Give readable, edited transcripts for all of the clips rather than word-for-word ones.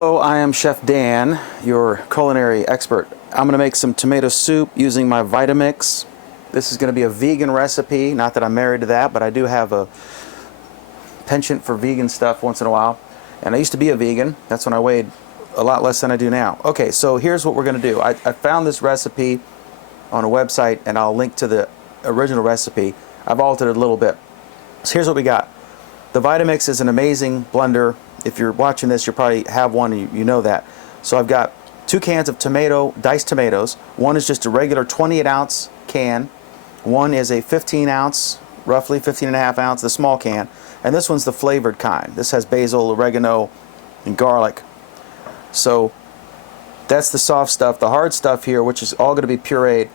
Hello, I am Chef Dan, your culinary expert. I'm going to make some tomato soup using my Vitamix. This is going to be a vegan recipe. Not that I'm married to that, but I do have a penchant for vegan stuff once in a while. And I used to be a vegan. That's when I weighed a lot less than I do now. Okay, so here's what we're going to do. I found this recipe on a website, and I'll link to the original recipe. I've altered it a little bit. So here's what we got. The Vitamix is an amazing blender. If you're watching this, you probably have one and you know that. So I've got 2 cans of diced tomatoes. One is just a regular 28-ounce can. One is a 15-ounce, roughly 15.5-ounce, the small can. And this one's the flavored kind. This has basil, oregano, and garlic. So that's the soft stuff. The hard stuff here, which is all going to be pureed.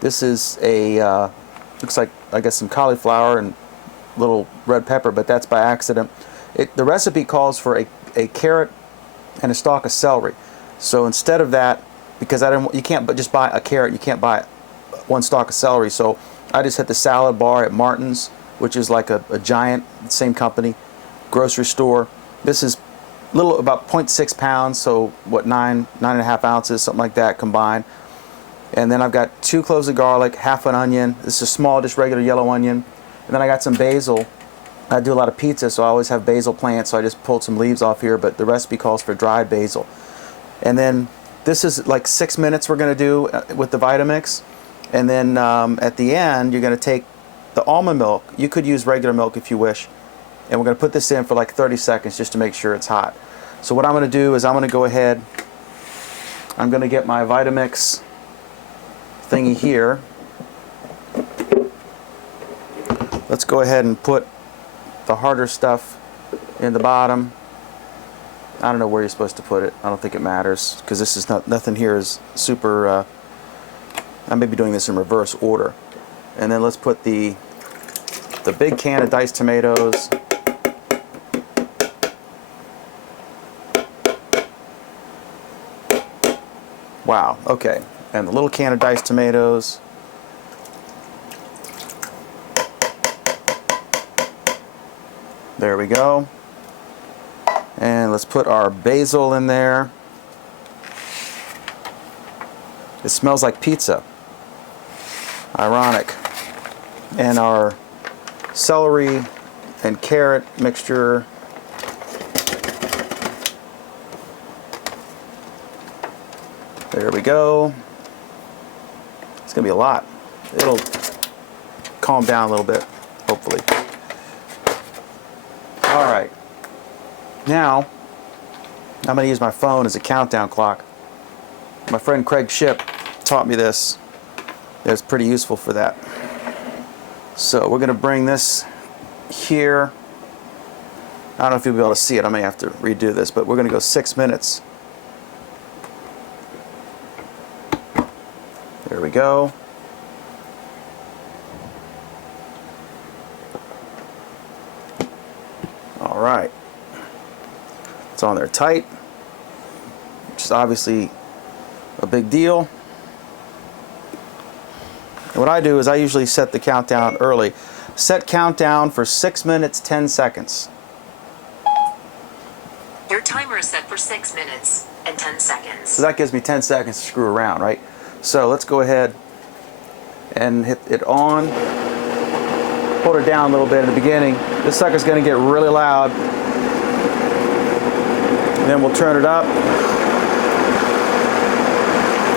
This is a, looks like, I guess, some cauliflower and little red pepper, but that's by accident. The recipe calls for a carrot and a stalk of celery. So instead of that, because you can't just buy a carrot, you can't buy one stalk of celery. So I just hit the salad bar at Martin's, which is like a giant, same company, grocery store. This is about 0.6 pounds, so what, 9.5 ounces, something like that combined. And then I've got 2 cloves of garlic, half an onion. This is a small, just regular yellow onion. And then I got some basil. I do a lot of pizza, so I always have basil plants, so I just pulled some leaves off here, but the recipe calls for dried basil. And then this is like 6 minutes we're going to do with the Vitamix. And then at the end, you're going to take the almond milk. You could use regular milk if you wish. And we're going to put this in for like 30 seconds just to make sure it's hot. So what I'm going to do is I'm going to go ahead, I'm going to get my Vitamix thingy here. Let's go ahead and put the harder stuff in the bottom. I don't know where you're supposed to put it. I don't think it matters because this is nothing here is super. I may be doing this in reverse order. And then let's put the big can of diced tomatoes. Wow. Okay. And the little can of diced tomatoes. There we go. And let's put our basil in there. It smells like pizza. Ironic. And our celery and carrot mixture. There we go. It's going to be a lot. It'll calm down a little bit, hopefully. Alright, now I'm going to use my phone as a countdown clock. My friend Craig Shipp taught me this. It's pretty useful for that. So we're going to bring this here. I don't know if you'll be able to see it. I may have to redo this, but we're going to go 6 minutes. There we go. Alright, it's on there tight, which is obviously a big deal. And what I do is I usually set the countdown early. Set countdown for 6 minutes, 10 seconds. Your timer is set for 6 minutes and 10 seconds. So that gives me 10 seconds to screw around, right? So let's go ahead and hit it on. Hold it down a little bit in the beginning. This sucker's going to get really loud. And then we'll turn it up.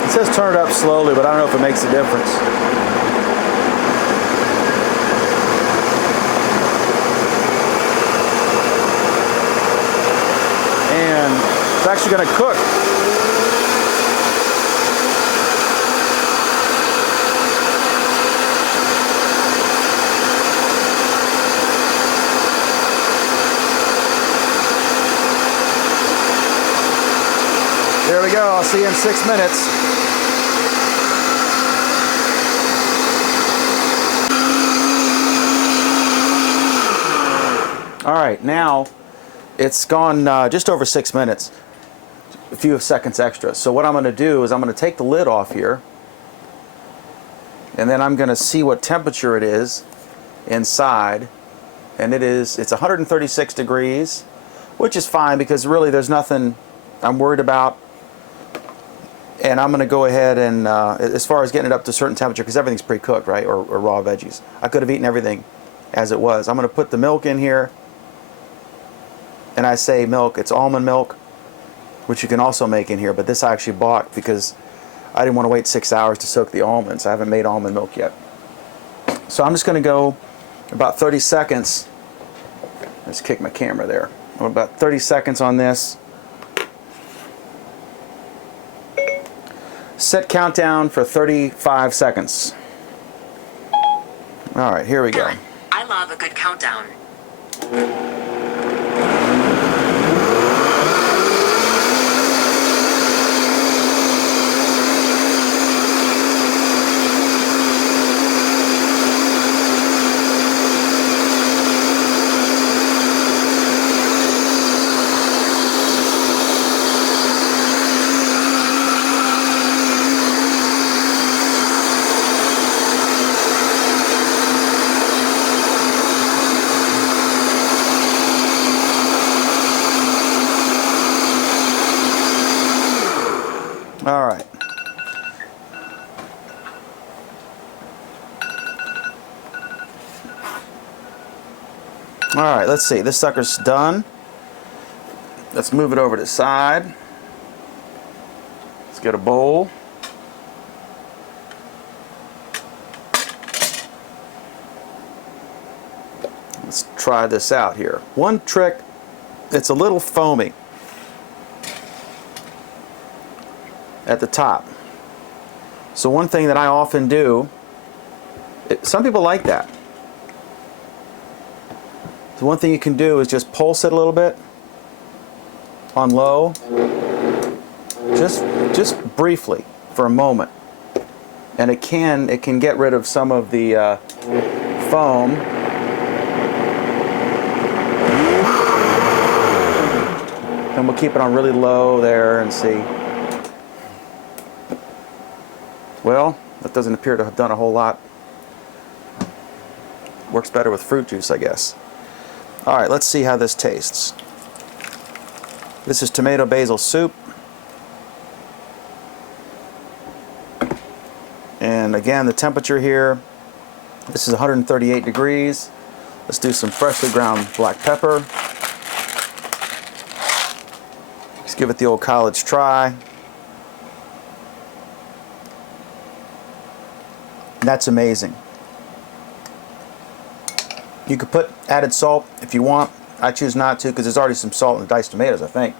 It says turn it up slowly, but I don't know if it makes a difference. And it's actually going to cook. There we go. I'll see you in 6 minutes. All right, now it's gone just over 6 minutes, a few seconds extra. So what I'm going to do is I'm going to take the lid off here, and then I'm going to see what temperature it is inside, and it's 136 degrees, which is fine because really there's nothing I'm worried about. And I'm going to go ahead and, as far as getting it up to a certain temperature, because everything's pre-cooked, right, or raw veggies. I could have eaten everything as it was. I'm going to put the milk in here. And I say milk, it's almond milk, which you can also make in here, but this I actually bought because I didn't want to wait 6 hours to soak the almonds. I haven't made almond milk yet. So I'm just going to go about 30 seconds. Let's kick my camera there. About 30 seconds on this. Set countdown for 35 seconds. All right, here we go. Done. I love a good countdown. All right. All right, let's see. This sucker's done. Let's move it over to the side. Let's get a bowl. Let's try this out here. One trick, it's a little foamy at the top. So one thing that I often do, some people like that. So one thing you can do is just pulse it a little bit on low, just briefly for a moment, and it can get rid of some of the foam. And we'll keep it on really low there and see. Well, that doesn't appear to have done a whole lot. Works better with fruit juice, I guess. All right, let's see how this tastes. This is tomato basil soup. And again, the temperature here, this is 138 degrees. Let's do some freshly ground black pepper. Let's give it the old college try. That's amazing. You could put added salt if you want. I choose not to because there's already some salt in the diced tomatoes, I think.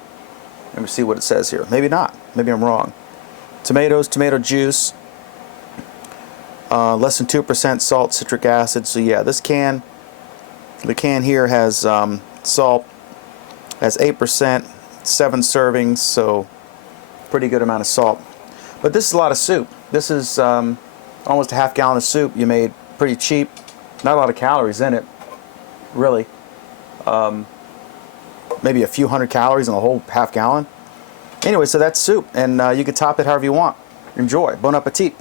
Let me see what it says here. Maybe not. Maybe I'm wrong. Tomatoes, tomato juice, less than 2% salt, citric acid. So yeah, this can, the can here has salt, has 8%, 7 servings, so pretty good amount of salt. But this is a lot of soup. This is almost a half gallon of soup you made pretty cheap. Not a lot of calories in it, really. Maybe a few hundred calories in the whole half gallon. Anyway, so that's soup, and you can top it however you want. Enjoy. Bon appetit.